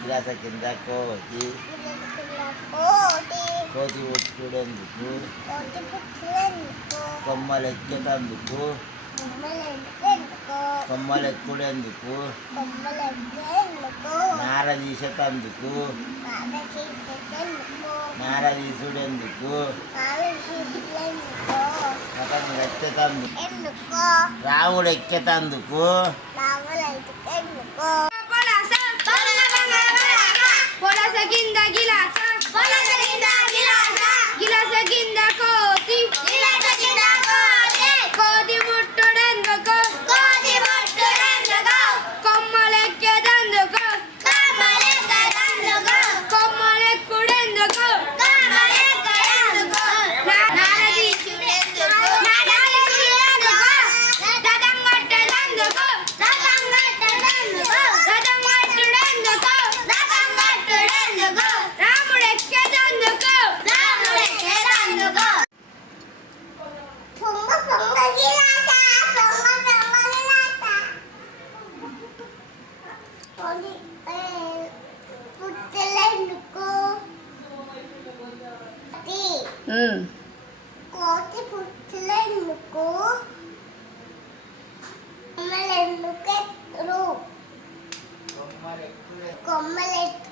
గిలాస కింద కోతి కోతి పుట్టుడెందుకు కొమ్మలెక్కేటందుకు కొమ్మలెక్కుడెందుకు నార తీసేటందుకు నార తీసుడెందుకు అతను ఎక్కేటందుకు రాముడు ఎక్కేటందుకు కోతి పుట్టులెందుకు కొమ్మలెందుకు కొమ్మలెక్కు